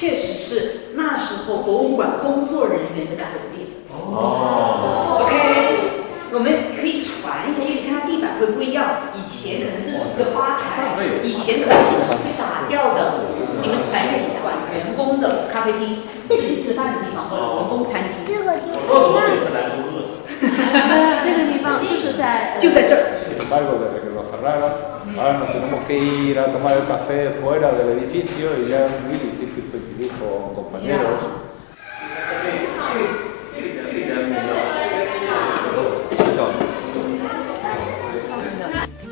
确实是那时候博物馆工作人员的咖啡店。OK， 我们可以传一下，因为你看它地板会不一样。以前可能这是个吧台，以前可能这个是被打掉的。你们传阅一下吧，员工的咖啡厅，是吃饭的地方或者员工餐厅。这个地方。我每次来都饿。这个地方就在这儿。Ahora nos tenemos que ir a tomar el café fuera del edificio y ya es muy difícil coincidir con compañeros.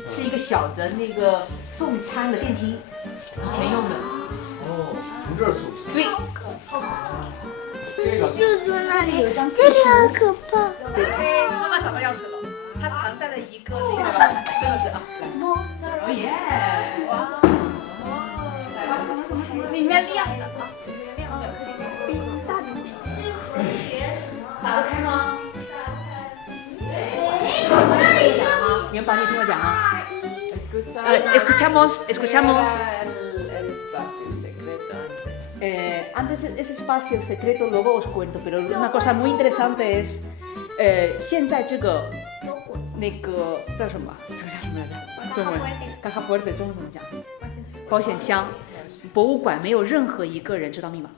是一个小的那个送餐的电梯，以前用的。哦，从这儿送。对。就说那里有张，这里好可怕。对，妈妈找到钥匙了，它藏在了一个那个，真的是啊，来。哦耶！哇！来吧，里面亮的啊，里面亮的，冰大冰冰。打得开吗？你们听我讲啊。Escuchamos. Antes ese espacio secreto, luego os cuento, pero una cosa muy interesante es, 现在这个那个叫什么？这个叫什么来着？中文？caja fuerte，中文怎么讲？保险箱。博物馆没有任何一个人知道密码，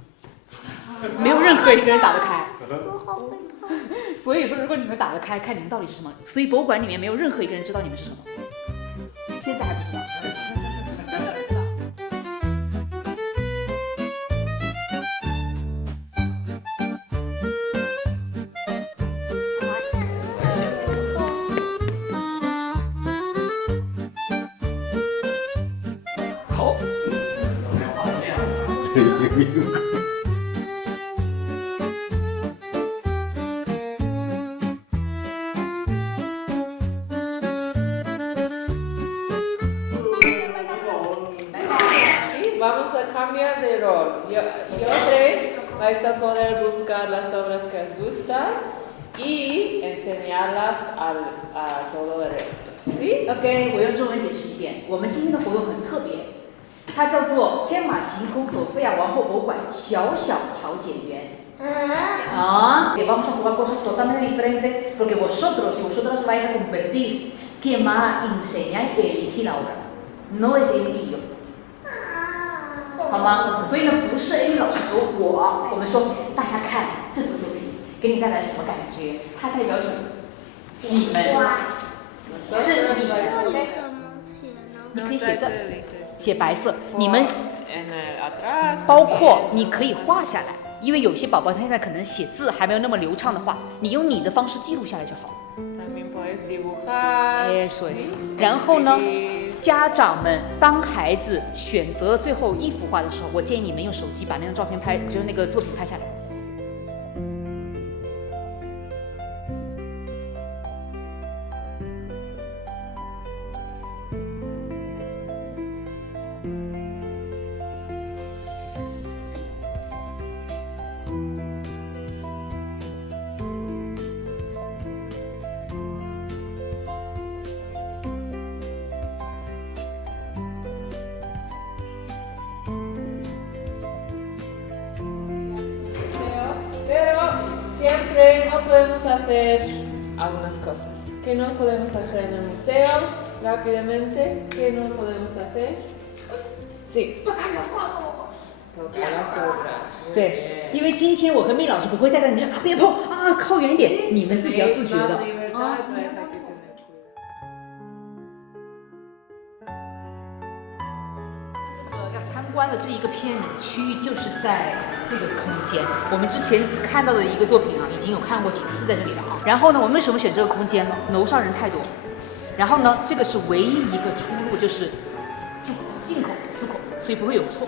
没有任何一个人打得开。我好害怕。所以说，如果你们打得开，看你们到底是什么。所以博物馆里面没有任何一个人知道你们是什么。现在还不知道，真的不知道。好。Vamos a cambiar de rol. Yo tres vais a poder buscar las obras que os gustan y enseñarlas a todo el resto. ¿Sí? OK， 我用中文解释一遍。我们今天的活动很特别，它叫做天马行空索菲亚王后博物馆小小调解员。Que vamos a jugar cosas totalmente diferentes porque vosotros y vosotras vais a convertir quien va a enseñar y elegir la obra. No es Amy y yo. 好吗？所以呢，不是 Amy 老师和我们说大家看这幅作品给你带来什么感觉？它代表什么？你们是你们，你可以写这，写白色。你们包括你可以画下来，因为有些宝宝他现在可能写字还没有那么流畅的话，你用你的方式记录下来就好了。Eso es。然后呢？家长们当孩子选择最后一幅画的时候，我建议你们用手机把那张照片拍，就是那个作品拍下来。Siempre no podemos hacer algunas cosas que no podemos hacer en el museo rápidamente. ¿Qué no podemos hacer? Sí. Tocar las obras. 对，因为今天我和蜜老师不会在这里面别碰啊，靠远一点，你们自己要自觉的。参观的这一个片区域就是在这个空间。我们之前看到的一个作品啊，已经有看过几次在这里了啊。然后呢，我们为什么选这个空间呢？楼上人太多。然后呢，这个是唯一一个出路，就是进口出口，所以不会有错。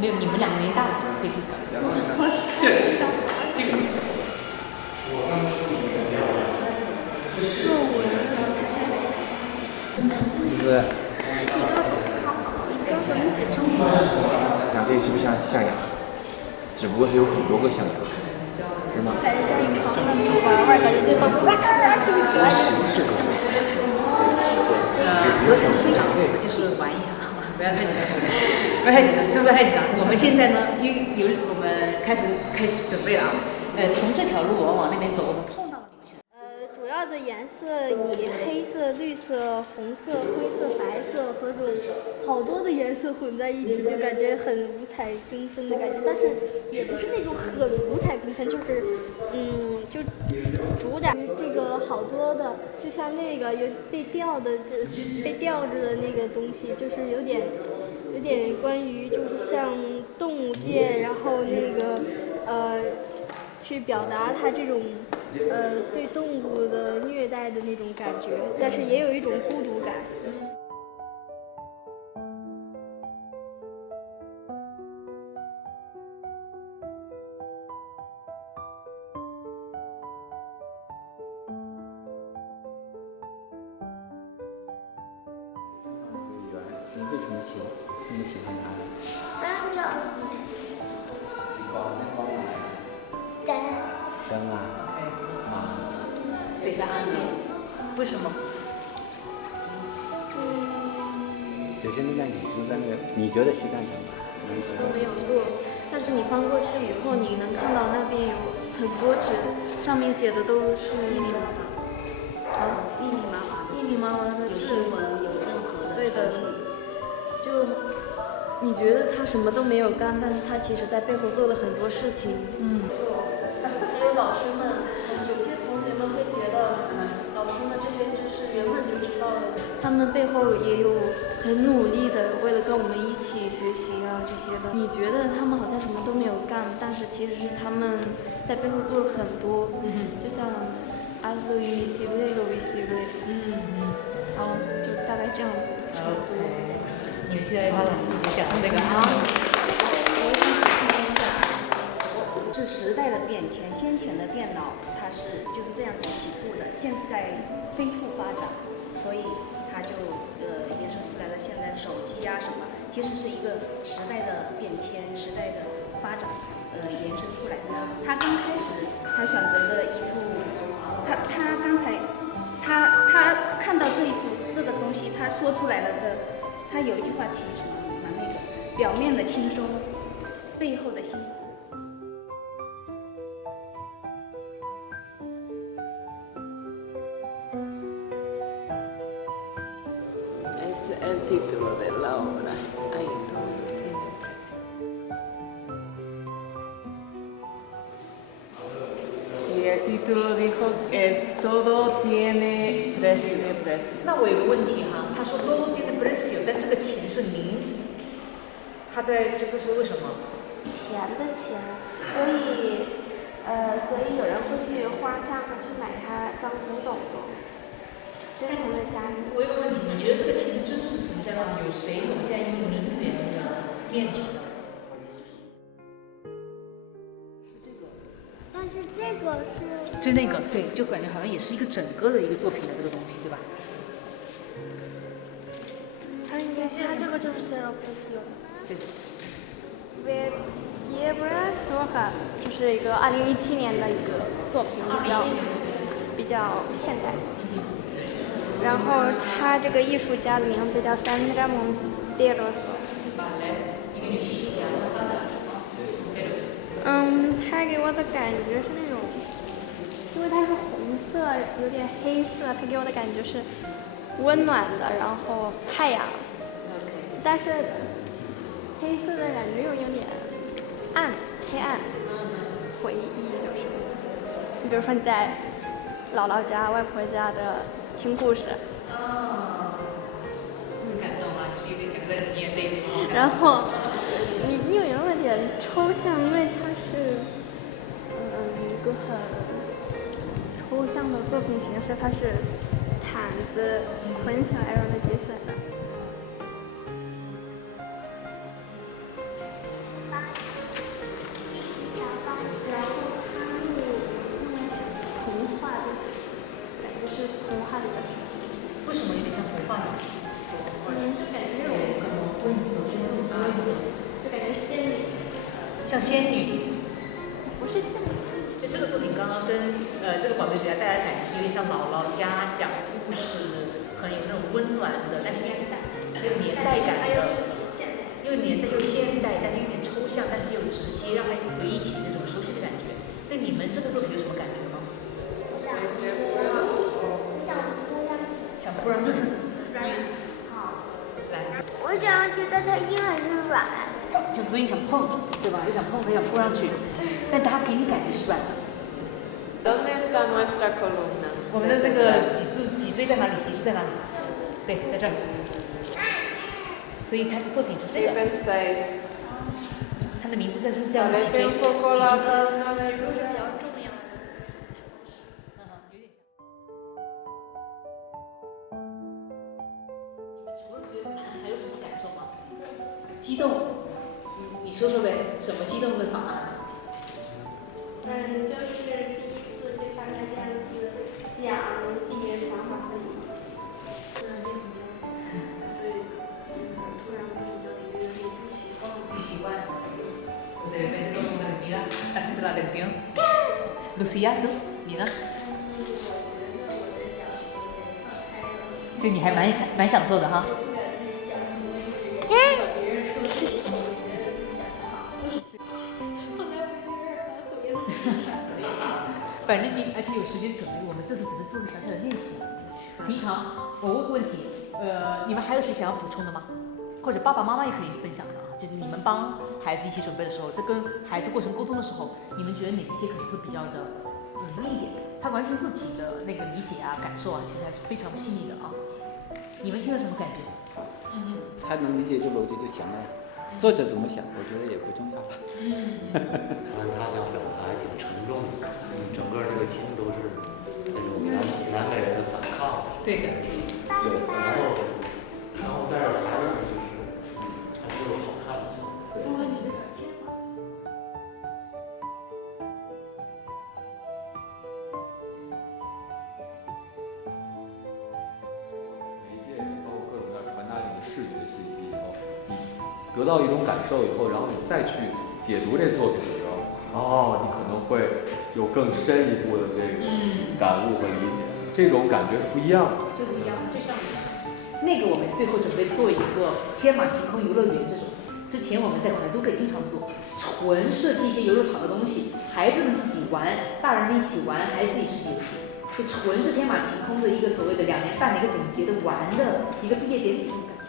没有你们2个年大的可以去搞。这是这个。作文。就是你告诉我你写中文。看这个是不是像样子？只不过是有很多个像样子，是吗？摆在家里床上自己玩玩，感觉最后哇，特别可爱。是。不要太紧张，就是玩一下，好吧？不要太紧张，不要太紧张，是不是太紧张？我们现在呢，我们开始准备了啊。从这条路我们往那边走，我们碰到了你们选。主要的颜色以黑色、绿色、红色、灰色、白色和好多的颜色混在一起，就感觉很五彩缤纷的感觉。但是也不是那种很五彩缤纷，就是就主打这个好多的，就像那个有被吊着的那个东西，就是有点关于就是像动物界，然后那个去表达它这种对动物的虐待的那种感觉，但是也有一种孤独感。你为什么这么喜欢它？灯啊。等一下安静。为什么？有些那个隐私在那个，你觉得是干什么？都没有做，但是你翻过去以后，你能看到那边有很多纸，上面写的都是密密麻麻的字，对的，就你觉得他什么都没有干，但是他其实在背后做了很多事情。还有老师们，有些同学们会觉得，老师们这些知识原本就知道了，他们背后也有很努力的，为了跟我们一起学习啊这些的。你觉得他们好像什么都没有干，但是其实是他们在背后做了很多。就像Aslo Invisible 和 Visible， 然后就大概这样子，差不多。你们现在发展自己讲那个啊。是时代的变迁，先前的电脑它就是这样子起步的，现在飞速发展，所以它就延伸出来了现在的手机啊什么，其实是一个时代的变迁，时代的发展延伸出来的。他刚开始他选择的一幅，他刚才他看到这个东西，他说出来了的，他有一句话其实蛮那个，表面的轻松，背后的辛苦。Es el título de la obra. Ahí todo tiene precio. Y el título dijo es todo tiene precio. 那我有个问题哈，他说 todo tiene precio， 但这个钱是零，他在这个是为什么？钱的钱，所以有人会去花价格去买它当古董用，珍藏在家里。我有个问题，你觉得这个钱是真实存在吗？有谁留下一名媛的面值呢？但是这个是，就那个对，就感觉好像也是一个整个的一个作品的这个东西，对吧？它这个就是写了不起用。对。Roja 就是一个2017年的一个作品，比较现代。然后他这个艺术家的名字叫 Sandra Monteros。他给我的感觉是那种，因为它是红色，有点黑色，它给我的感觉是温暖的，然后太阳。但是黑色的感觉又有点黑暗，回忆就是，你比如说你在姥姥家、外婆家的听故事，很感动啊，是有点想在你眼泪里。然后你有一个点抽象，因为它是一个很抽象的作品形式，它是毯子捆起来让它叠起来的。画面？就感觉那种，就感觉仙女，像仙女。不是仙女。就这个作品刚刚跟这个宝贝给大家感觉是有点像姥姥家讲故事，很有那种温暖的，但是有年代感的，又年代又现代，但是有点抽象，但是又直接，让人回忆起这种熟悉的感觉。对你们这个作品有什么感觉吗？想扑上去。来。我想觉得它硬还是软？就所以你想碰，对吧？又想碰，还想扑上去，但它给你感觉是软的。¿Dónde está nuestra columna? 我们的那个脊椎在哪里？脊柱在哪里？对，在这儿。所以他的作品是这个。他的名字是叫脊椎。un poco la columna 脊柱是比较重要的。有点像。你们除了特别难，还有什么感受吗？激动。你说说呗，什么激动的法？就是第一次对他们这样子讲自己的想法，所以也挺焦虑。对，就是突然跟你交流就有点不习惯。不习惯。De repente todo el mundo me mira, haciendo la atención. Lucía, ¿tú? ¿你呢？就你还蛮享受的哈。反正你而且有时间准备，我们这次只是做个小小的练习。平常我问个问题，你们还有谁想要补充的吗？或者爸爸妈妈也可以分享的啊，就是你们帮孩子一起准备的时候，在跟孩子过程沟通的时候，你们觉得哪一些可能会比较的容易一点？他完成自己的那个理解啊、感受啊，其实还是非常细腻的啊。你们听了什么感觉？他能理解这逻辑就行了呀。作者怎么想，我觉得也不重要。他想表达还挺沉重的，整个这个厅都是那种南北人的反抗。对的。对，然后带着孩子们就是还是有好看的效果。媒介包括各种要传达你的视觉信息以后，你得到一种感受以后，然后你再去解读这作品的时候，你可能会有更深一步的这个感悟和理解，这种感觉是不一样的。这不一样，就像那个我们最后准备做一个天马行空游乐园这种，之前我们在广南都可以经常做，纯设计一些游乐场的东西，孩子们自己玩，大人们一起玩，孩子自己设计游戏，就纯是天马行空的一个所谓的2年半的一个总结的玩的一个毕业典礼这种感觉。